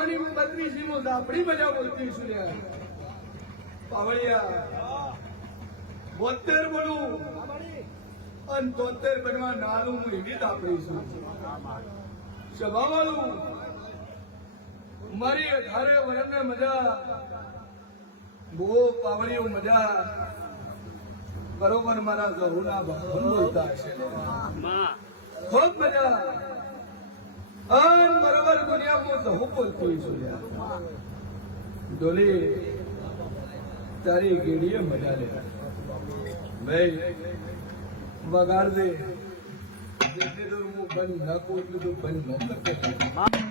ભવાની હું બત્રીસી હું દાપડી મજા બોલતી છું લ્યા પાવળિયા. બોતેર બોલું. અને તોતેર બનવા નાનું હું એવી દાપડી છું. સ્વભાવવાળું મારી અઢારે વરણને મજા. બહુ પાવળીઓ મજા. બરોબર મારા ગહુના ભાવ બોલતા છે ખૂબ મજા. અન બરોબર દુનિયામાં તો હું કોઈ છું યાર. ડોલી, તારી ગેડીએ મજા લે. ભાઈ, વગાડ દે. જેટલી દૂર હું બંધ નાખું એટલું તો બંધ ન કરતો.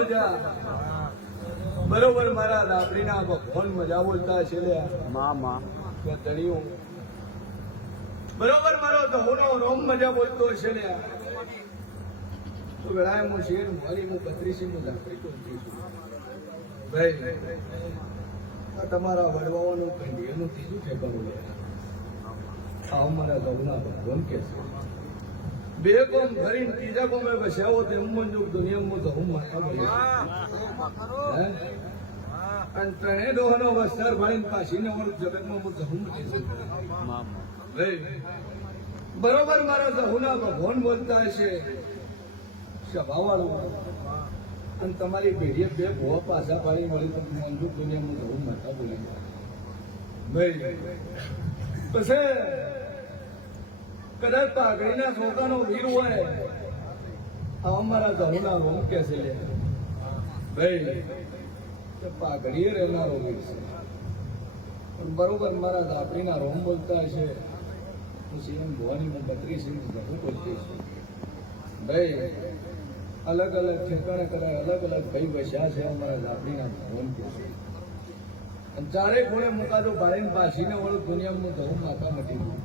મજા. બરોબર મારા રાબડીના ભગવાન મજા બોલતા છે લે મા કે તળિયું બરોબર મારો ધહોનો રોમ મજા બોલતો છે લે તો ગળાએ હું શેર મારી હું બત્રીસી હું લાકડી બોલતી છું. ભાઈ આ તમારા વડવાઓનું કંડિયાનું ત્રીજું ઠેકાણું લે આ મારા ગૌના ભગવાન કે છે બે કોમ ભરીને ત્રીજા કોમે બસ્યાવો એમ મંજૂર દુનિયામાં તો હું માતા ભાઈ અને ત્રણેય ડોહનો વસ્તાર પાછી પાછીને વળું જગતમાં હું જહું મટી બરોબર મારા જહુના ભગવાન બોલતા હશે. સભાવાળું. અને તમારી પેઢીએ બે ભૂવા પાછા પાડી મળી તમને મંજૂર દુનિયામાં જહું માતા બોલી. ભાઈ પછી કદાચ પાઘડીના સોતાનો વીર હોય, આ અમારા જહુના રોમ કે છે લે. ભાઈ પાઘડીએ રહેનારો વીર છે. પણ બરોબર મારા દાપડીના રોમ બોલતા છે હું સીએમ ભવાની હું બત્રીસ ઇંચ બધું બોલતી છું. ભાઈ, અલગ અલગ ઠેકાણે કરાય અલગ અલગ ભાઈ વસ્યા છે અમારા દાપડીના ભવન કે છે. ચારે ખૂણે મુકાતો ભાડીને પાછીને વળું દુનિયામાં ધવું માતા મટી ગયું.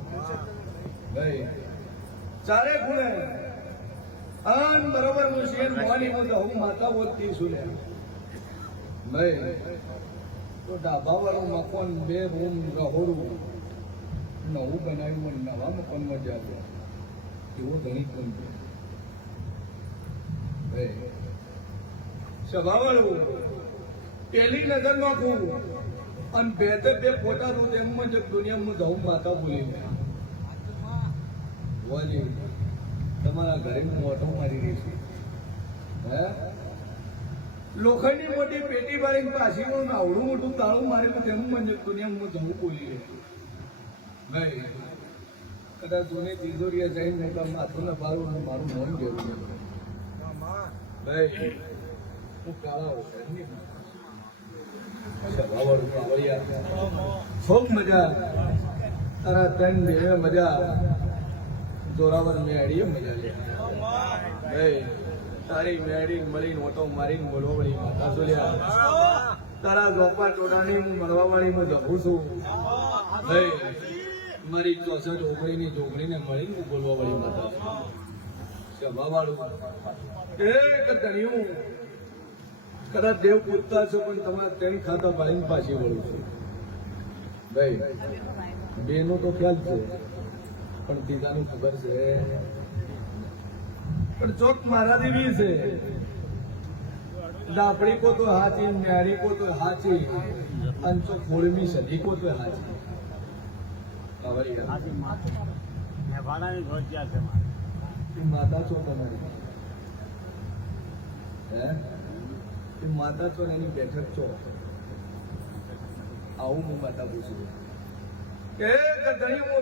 ચારે ખૂણે. આન બરોબર હું શેર મોવાની હું ધવું માતા બોલતી છું લે ભાઈ તો ડાબા વાળું મકાન બે રૂમ રહોડું. નવું બનાવ્યું અને નવા મકાનમાં જ્યાં એવો ધણી કોણ સભાવાળું પેલી નજર નાખું અને બે તે બે ફોટા નું તેમ જ દુનિયામાં જવું માતા બોલી વાલી તમારા ઘરે હું મારી રહી છું હે? લોખંડની મોટી પેટી ભરીને પાછી હું આવડું મોટું તાળું મારે તો તેનું મને દુનિયામાં જવું બોલી રહ્યું ભાઈ કદાચ જૂની તિજોરીએ જઈને તો માથું ને મારું અને મારું મન છે ભાઈ હું કાળા ઓછળની ખૂબ મજા. તારા તન મજા. જોરાવર મેળીએ, મજા લે. તારી મેળી મળીને ઓટો મારીને બોલવા વાળી માતા સોલ્યા તારા ગોપા ટોડાની હું મળવા વાળી હું જવું છું. ભાઈ, મારી ચોસઠ ઓગણીની જોગણીને મળીને હું બોલવા વાળી માતા સભા વાળું એક ધણ્યું કદાચ દેવ પૂછતા છો પણ તમારે તેની ખાતા ભરીને પાછી વળું છું. ભાઈ, બેનો તો ખ્યાલ છે. પણ દીદાનું ખબર છે. પણ ચોક મારા દેવી છે. દાપડી કો તો હાચી ન્યારી કો તો હાચી અને ચોક મૂળમી સદી કો તો હાચી. માતા છો તમારી માતા છો એની બેઠક છો આવું હું માતા પૂછું. કે જીવો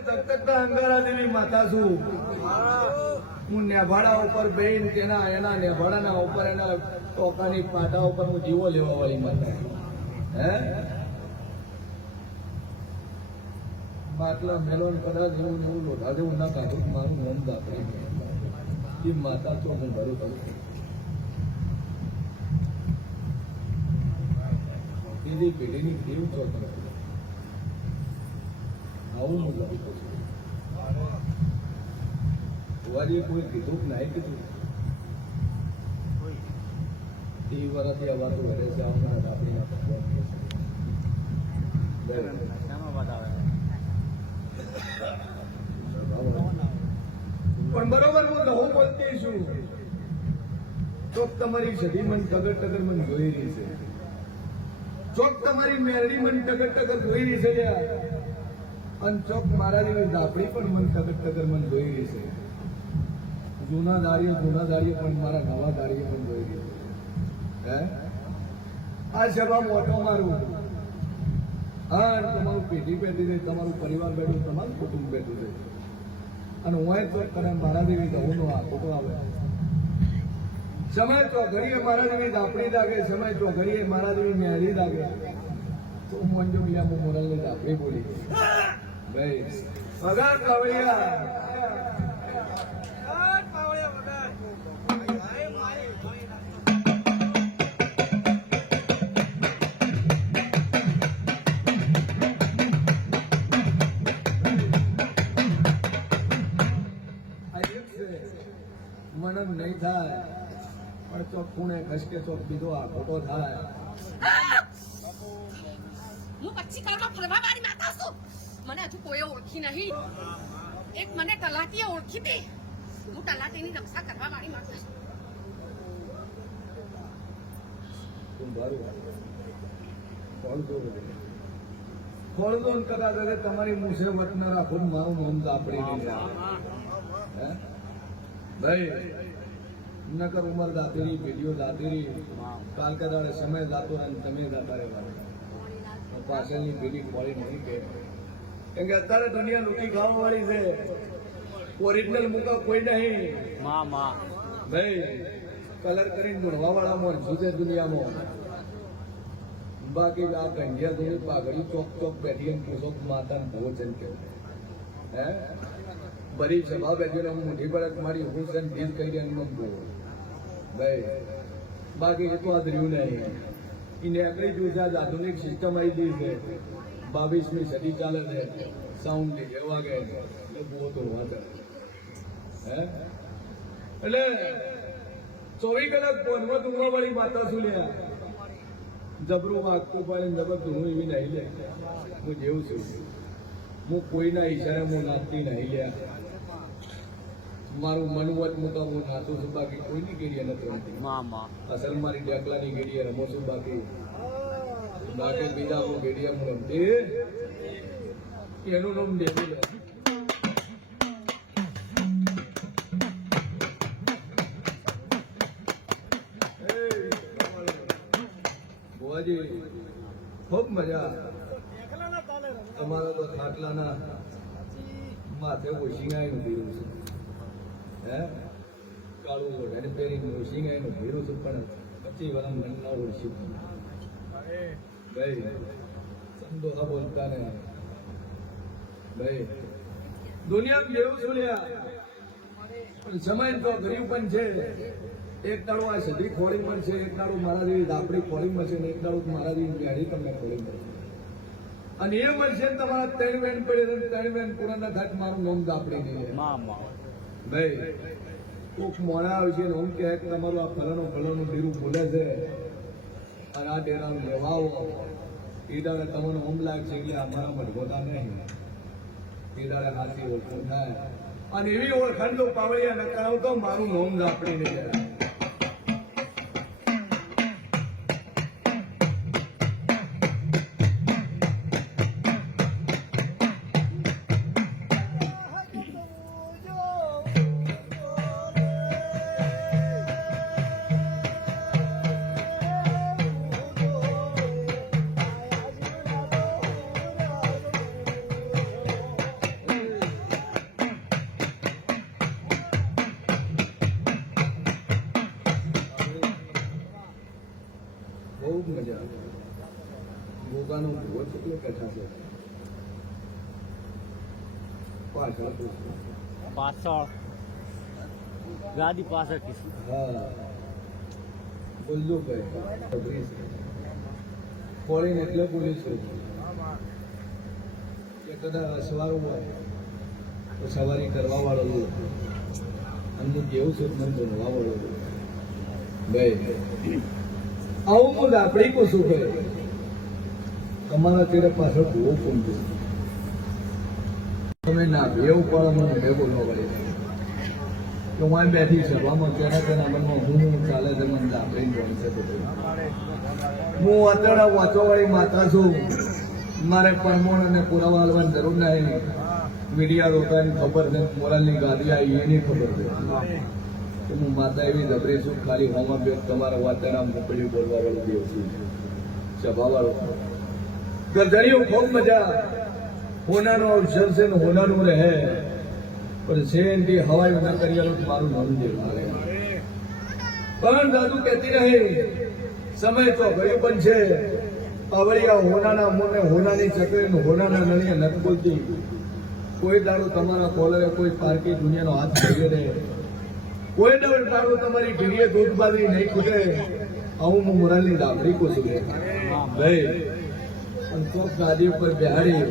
માટલા મેલોન કદાચ એવું એવું લોઢા જેવું ના કાઢું મારું મન દાખલ એ માતા તો હું ભરું કરું એની પેઢીની દેવ છો? તમે આવું હું ભુવાજીએ કોઈ કીધું કે નહીં કીધું? એ વરાથી આ વાતો કરે છે આવનારા આપણી પણ બરોબર હું કહું બોલતી છું. ચોક તમારી સદી મન ટગર ટગર મન જોઈ રહી છે. ચોક તમારી મેરડી મન ટગર ટગર જોઈ રહી છે યાર. અને ચોક મારા જેવી દાપડી પણ મન ટગર ટગર મન જોઈ રહી છે. જૂના દાડીઓ જૂના દાડીઓ પણ, મારા નવા દાડીઓ પણ જોઈ રહી છે. હે? આ સભા મોટો મારું. હા તમારું પેઢી પેઢી છે તમારું પરિવાર બેઠું, તમારું કુટુંબ બેઠું છે. અને હું તો તને મારા જેવી દવું નો ખોટો આવે સમય ચોઘડીએ મારા જેવી દાપડી લાગે સમય ચોઘડીએ મારા જેવી મેરી લાગે તો હું અંજુ મિયા હું મોરલ વગર કવડિયા મનન નહીં થાય. પણ તો ખૂણે ખસકે તો પીધો આ ખોટો થાય. હું પછી કરવા ફરવા મારી માતા છું. મને હજુ કોઈ ઓળખી નહીં. એક મને તલાટીએ ઓળખી હતી હું તલાટીની રક્ષા કરવા વાળી માતા છું કદાચ તમારી મુસે વટના રાખો મારું નામ તો આપણી? ભાઈ નકર ઉમર દાતેરી પેઢીઓ દાતેરી કાલ કદાડે સમય દાતો રહે ને તમે દાતા રહેવા પાછળની પેઢી ખોળી નહીં કે. કેમ કે અત્યારે દુનિયા લુકી ખાવા વાળી છે. ઓરિજિનલ મુકા કોઈ નહીં. મા મા. ભાઈ કલર કરીને દોડવા વાળા મોર જુદે દુનિયામાં. બાકી આ ગંઢિયા ધોળી પાઘડી ચોક ચોક બેઠી એમ પૂછો માતા માતાને ભોજન કે હે? બરી જવાબ બેઠી હું મોટી પડે મારી હું છે દીદ કહી દે એમ બોલ ભાઈ બાકી એ તો આ રહ્યું નહીં. એને જોશે આજ આધુનિક સિસ્ટમ આવી ગઈ છે. બાવીસમી સદી ચાલે છે સાઉન્ડ ડીજે વાગે એટલે બહુ તો વાત હે? એટલે ચોવીસ કલાક ફોનમાં ઊંઘવા વાળી માતા શું લ્યા જબરું વાગતું પડે ને જબર ધૂણું એવી નહીં લે. હું જેવું છું. હું કોઈના ઈશારે હું નાચતી નહીં લે. મારું મનવત મુકામ હું નાચું છું. બાકી કોઈની ગેડીએ નથી. અસલ મારી ડેકલાની ગેડીએ રમો છું. બાકી બાકી બીજા હું ગેડીએ હું રમતી એનું નામ લે બુઆજી ખૂબ મજા તમારા તો ખાટલાના માથે ઓશિંગાઈનું ભીરું છે. હે? કાળું ઓઢાને પહેરીને ઓશિંગાઈનું ભીરું છે પણ પછી વાળા મન ના ભાઈ સંદોહા બોલતા ને ભાઈ દુનિયા જેવું છું પણ સમય તો ગરીબ પણ છે. એક દાડો આ સધી ખોળી મળશે એક દાડો મારા જેવી દાપડી ખોળી મળશે ને એક દાડો મારા જેવી ગાડી તમને ખોળી મળશે. અને એ મળશે ને તમારા ત્રણ વેન પડે ત્રણ વેન પૂરા ના થાય મારું નામ દાપડી નહીં ભાઈ કોક મોડા આવશે ને હું કહે તમારું આ ફલાણું ફલાણું ડેરું બોલે છે. આ ડેરાનું લેવા આવો એ દાડે તમને હોમ લાગશે એટલે અમારા મજબૂતા નહીં. દાડે હાથી ઓળખું. થાય અને એવી ઓળખાણ જો પાવડિયા ન કરાવ તો મારું નોમ આપણી નહીં પાછળ. પૂછો. પાછળ ભાઈ કોળીને એટલે બોલીશું કે કદાચ અસવારું હોય, તો સવારી કરવા વાળો હોય. અમને કેવું છે મને બનવા વાળો. ભાઈ આવું હું આપણે કો કહે તમારા તેરે પાછળ બહુ કોણ છે તમે ના બેવ પણ હું બેઠી સભામાં છે, મને વાંચવાવાળી માતા છું. મારે પરમોણ અને પુરાવા જરૂર નહીં મીડિયા લોકોને ખબર છે, મોરાલની ગાદી આવી, એની ખબર છે. હું માતા એવી જબરી છું, ખાલી હોમાં બે તમારા વાતના મોકલી બોલવા વાળું દેવ છું. સભા વાળો. ગરજણીઓ ખૂબ મજા. હોનાનો અવસર છે ને હોનાનું રહે. પણ સેનથી હવાઈ ના કરિયાલું મારું નામ દેવું પણ દાદુ કહેતી રહે સમય તો ગયો પણ છે. અવળિયા હોનાના મોને હોનાની ચકરી હોનાના નળીએ નથી બોલતી. કોઈ દાડો તમારા કોલરે કોઈ પારકી દુનિયાનો હાથ ભર્યો રહે કોઈ દાડો દાડો તમારી ઢીરીએ દૂધબાજી નહીં ખૂટે. આવું હું મોરાલની ડાબરી કો છું ભાઈ. અને ચોક ગાદી ઉપર બેહાડી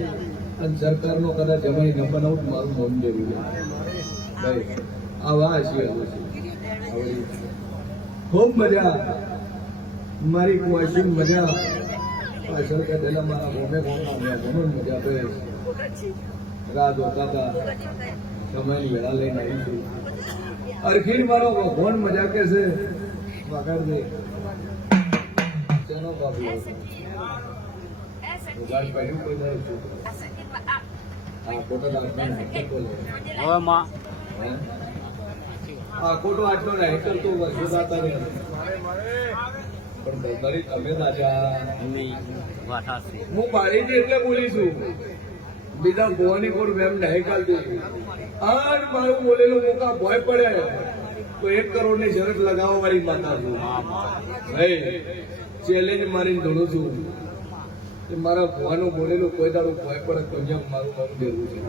અને સરકારનો કદાચ અમારી નંબર આઉટ મારું નામ દેવું છે. ભાઈ આ વાહ છે ખૂબ મજા મારી કુવાસી મજા પાછળ પહેલાં મારા ગોમે ગોમા ઘણું મજા પડે રાહ જોતા હતા. સમયની વેળા લઈને આવીશું અરખીર મારો ભગવાન મજા કે છે. વગર દે. ચનો બાબુ પાડ્યું કોઈ દાડો છું આ ફોટો રાખવાનો બોલે હવે માં આ ખોટો આટલો વર્ષો જાતા રહે પણ તમે રાજા છે હું બારીથી એટલે બોલીશું બીજા ગોવાની કોર મેમ નહીં કાઢતી. આજ મારું બોલેલું મોકા ભય પડે. તો એક કરોડની શરત લગાવવા વાળી માતા છું ચેલેન્જ મારીને ધોડું છું. કે મારા ભવાનું બોલેલું કોઈ દાડું ભય પણ તો મારું મારું દેવું છે.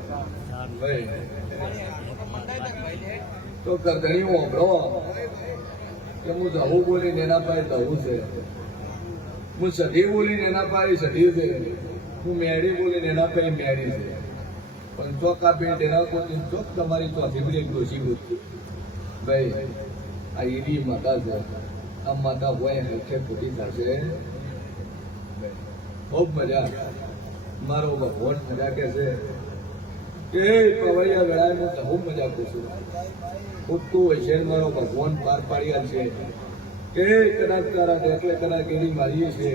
તો હું ઓભળો કે હું દહું બોલીને એના પાસે દહું છે. હું સધી બોલીને એના પાસે સધી છે. હું મેળી બોલીને એના પાસે મેળી છે. પણ ચોક આપીને તેના કોઈ ચોક તમારી ચોથી બી એક દોષી ગોતી ભાઈ, આ ઈડી માતા છે. આ માતા હોય હેઠે ખોટી થશે. ખૂબ મજા મારો ભગવાન મજા કે છે કે પવૈયા વેળાએ હું બહુ મજા કરું છું. ઉઠતું હોય છે મારો ભગવાન પાર પાડ્યા છે. કે કદાચ તારા એટલે કદાચ એની મારીએ છે.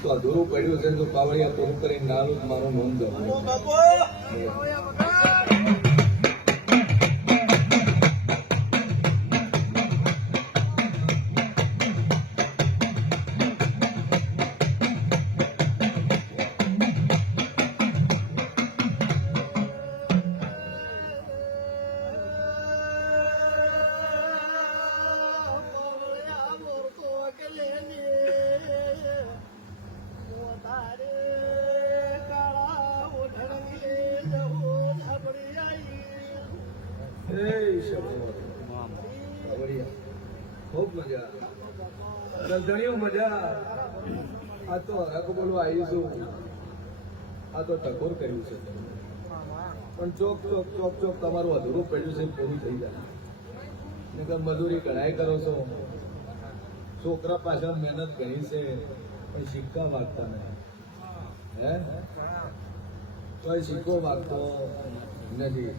તો અધૂરું પડ્યું છે તો પાવડિયા પૂરું કરીને નાનું મારું નોંધ રંધણીઓ મજા આ તો હરક બોલવા આવીશું આ તો ટકોર કર્યું છે. પણ ચોક ચોક ચોક ચોક તમારું અધૂરું પડ્યું છે પૂરું થઈ જાય. નકર મજૂરી ઘણાય કરો છો. છોકરા પાછળ મહેનત ઘણી છે, પણ સિક્કા વાગતા નહીં. હે? તોય સિક્કો વાગતો નથી.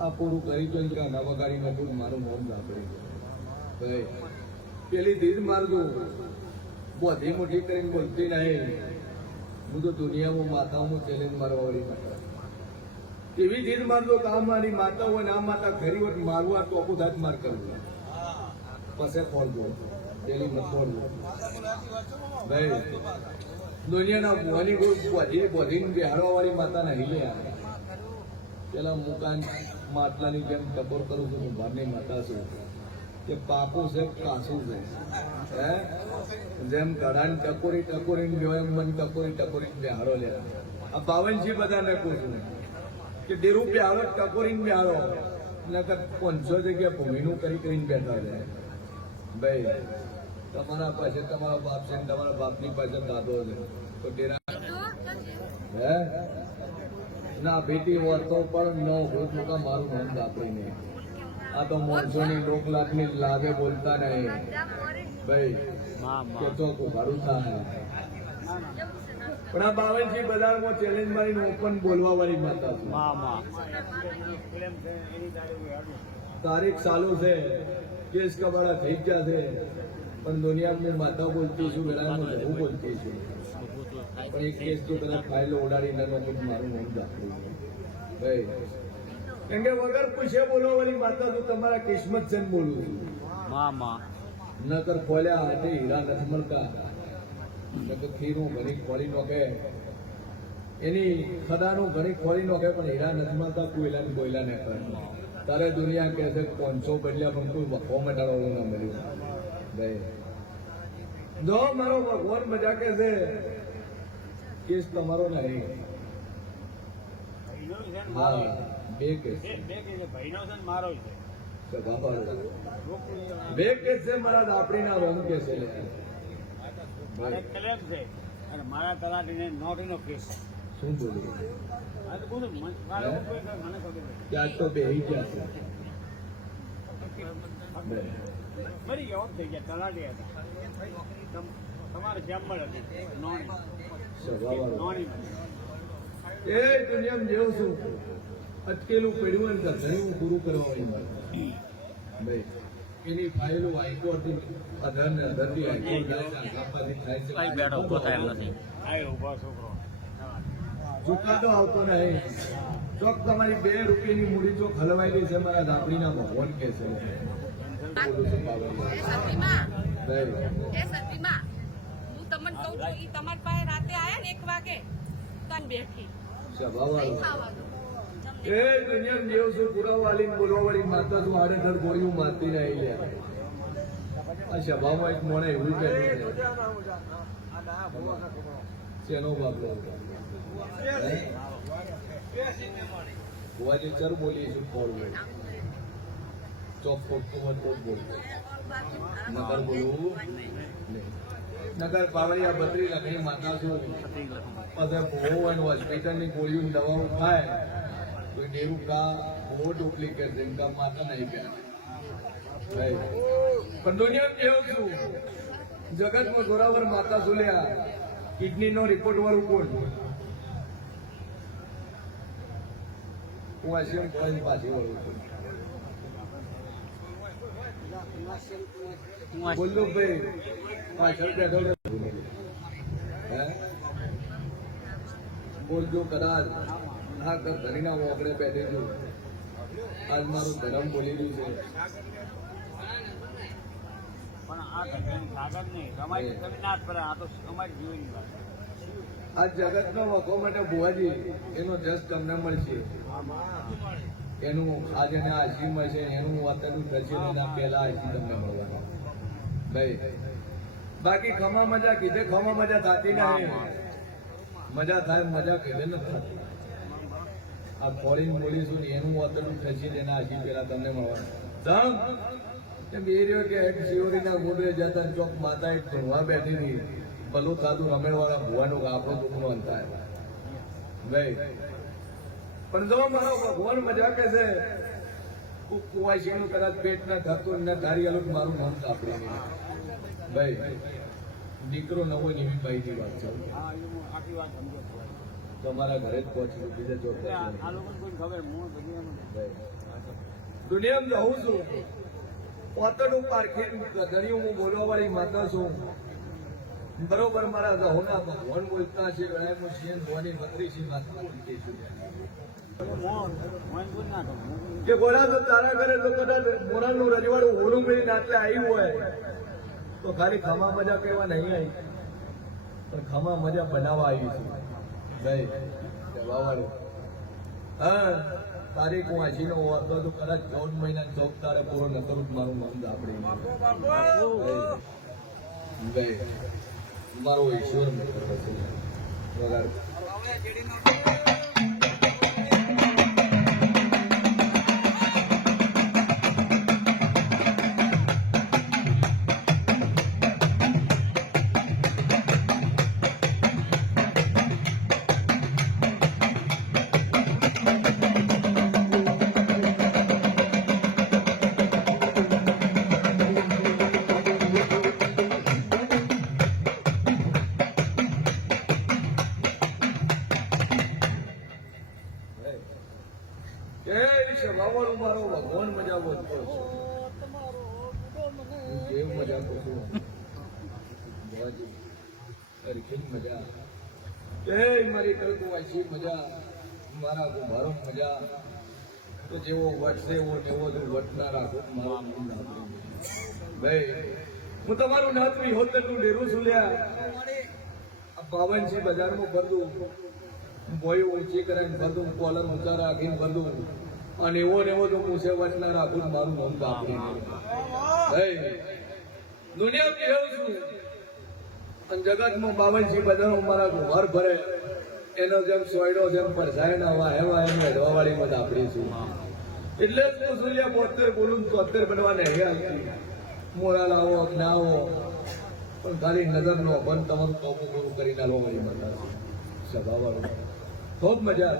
આ પૂરું કરી તો કે ના વગાડી મારું મોન પડી. ભાઈ પેલી ધીર મારજો બધી મોટી કરીને બોલતી નહીં હું તો દુનિયામાં માતાઓમાં ચેલેન્જ મારવા વળી માતા એવી ધીર મારજો કે આ મારી માતા હોય ને આ માતા ઘરી વટ મારવા તો મારવું આ દાંત માર કરવું પછી ખોલજો પેલી મત ખોલજો ભાઈ, દુનિયાના બોની બધી બધી બિહારવા વાળી માતા નહીં લે પેલા મુકાન માટલાની જેમ ટકોર કરું છું, હું બહારની માતા છું. કે પાકું છે કાસું છે? હે? જેમ કડાને ટકોરી ટકોરીને ગયો, એમ મન ટકોરી ટકોરીને બિહારો લે. આ બાવનજી બધાને કહું છું કે ડેરું બિહારો ટકોરીને બિહારો નકર પાંચસો જગ્યા ભૂમિનું કરી કરીને બેઠા છે ભાઈ, તમારા પાસે તમારા બાપ છે તમારા બાપની પાસે દાદો છે. તો ડેરા હે? ના બેટી હોત તો પણ ન હોય તો મારું નામ દાપડી નહીં આ તો મોનસોની લાખ લાખની લાગે બોલતા નહીં ભાઈ માં કે માં તો ભાડું થાય. પણ આ બાવનજી બજારમાં ચેલેન્જ મારીને ઓપન બોલવા વાળી માતા માં માં તારીખ સાલો છે. કેસ કબાડા થઈ ગયા છે. પણ દુનિયામાં માતા બોલતી છું વેળામાં હું બોલતી છું. પણ એક કેસ તો કદાચ ફાઇલો ઉડાડી ન મારું નામ દાખલું ભાઈ કેમ કે વગર પૂછે બોલવાની માતા તો તમારા કિસ્મત છે ને બોલું નકર ખોલ્યા હાથે હીરા નથી મળતા. નકર ખીરું ઘણી ખોલી નોખે. એની ખદાનું ઘણી ખોલી નોખે પણ હીરા નથી મળતા કોયલા ને કોયલા ને કરે તારે દુનિયા કહે છે પાંચસો બદલ્યા પણ કોઈ વખો મટાડવાનું ના મળ્યું. ભાઈ. જો મારો ભગવાન મજા કે છે કેસ તમારો નહીં. હા. બે કેસ છે. બે કેસ છે. મારા દાપડીના રોમ કેસ છે અને મારા તલાટીને નોટનો કેસ શું બોલું? ત્યાં તો બે ગયા છે. મરી ગયા ઓફ થઈ ગયા તલાટી હતા. તમ- તમારે શ્યામળ હતી નોણી. નોણી એ દુનિયામાં જેવું છું અટકેલું પડ્યું હોય ને તો પૂરું કરવાનું ભાઈ એની ફાઇલો હાઈકોર્ટની અધર ને અધરથી હાઈકોર્ટ છે, થાય છે. આ ઊભો છોકરો ચુકાદો આવતો નહીં. ચોક તમારી બે રૂપિયાની મૂડી ચોક ગઈ છે મારા દાપડીના ભગવાન કે છે. એ એ તમને કહું છું ઈ તમારી પાસે રાતે આયા ને એક વાગે? તન બેઠી. સભાવાળો નહીં ખાવા દો એ દુનિયા જેવું છું પુરાવાળી બોલવા વાળી માતા તું આડે ઘર ગોળી હું મારતી આવી લે. આ સભામાં એક મોણે એવું કહેલું છે શેનો બાપલો ભુવાજી ચર બોલીએ છું ફોર બોલ. ચોક ખોટતો મત તો જ બોલ? નગર બોલવું. નગર પાવડિયા બત્રી લખણી માતા છું પછી ભૂવો હોય ને હોસ્પિટલની ગોળીઓ દવાઓ ખાય. કા બહુ ડુપ્લિકેટ છે એમ કા માતા નહીં પહેરે પણ દુનિયા કેવું છું? જગતમાં જોરાવર માતા ઝુલ્યા. કિડની નો રિપોર્ટ વાળું કોણ? હું આશિયમ કોલેજ પાછી વળું છું બોલો ભાઈ. પાછળ બેઠો બોલજો કદાચ. હા ધરીના હું આપણે છું આજ મારું ધર્મ બોલી રહ્યું છે. આ જગત નો તો વખો માટે ભુવાજી એનો જસ તમને મળશે. એનું આજે ને આશી મળશે એનું વાતનું થશે એના પહેલા આશી તમને મળવાનું. ભાઈ બાકી ખમા મજા કીધે ખમા મજા થતી નહીં. મજા થાય મજા કીધે નથી થતી. આ ફોરીન બોલીશું ને એનું વાતનું થશે ને એના પેલા તમને મળવાનું. ધમ કેમ એ રહ્યો કે એક શિવરીના ગોડરે જતા ચોક માતા એક ધોવા બેઠી રહી. ભલું થાતું રમેવાળા ભુવાનું આપણો દુઃખનો અંતાય ભાઈ પણ જો મારો ભગવાન મજા કે છે કુવાશીનું કદાચ પેટ ના થતું ને ધારી આલું મારું મન કાપડી નહીં. ભાઈ દીકરો નવો ને એવી બાઈની વાત છે. છું. તમારા ઘરે જ પહોંચી બીજા જોબ દુનિયામાં દુનિયામાં જવું છું. પોતાનું પારખી ધણીયું હું બોલવા વાળી માતા છું. બરોબર મારા દહોના ભગવાન બોલતા છે વેળામાં છીએ ભવાની મંત્રી છે માતા બોલતી છું. કે બોલા તો તારા ઘરે તો કદાચ મોરાનું રજવાડું હોલું મળી નાટલે આવ્યું હોય. તો ખાલી ખમા મજા કહેવા નહીં આવી. પણ ખમા મજા બનાવવા આવી છે. ભાઈ કહેવાવાળું હા, તારીખ હું હજી નો વાતો તો કદાચ ચૌદ મહિના ચોક તારે પૂરો ન કરું મારું મન આપણે મારો ઈશ્વર મિત્ર છે મારી હોય વાંચી મજા, મારા મારો મજા. તો જેવો વટશે એવો જેવો જો વટના રાખો તો મારું. ભાઈ, હું તમારું નાતવી હોતરનું ડેરું છું લ્યા. આ પાવનસિંહ બજારમાં ભરતું બોય ઊંચી કરીને ભરતું કોલર ઊંચા રાખીને ભરતું અને એવો ને એવો જો પૂછે વટ ના રાખું મારું મન કાપી દુનિયા કહેવું છું. અને જગતમાં બાવનજી બજારમાં મારા ઘર ભરે. એનો જેમ સોયડો જેમ પરસાય ના હવા એવા એમ હેડવા વાળી મત આપણી છું. એટલે જ હું સુલિયા બોતેર બોલું તોતેર બનવા નહીં મોરા લાવો જ્ઞાવો પણ ખાલી નજર નો બન તમારું ટોપું પૂરું કરી નાખવા વાળી મત સભાવાળું. ખૂબ મજા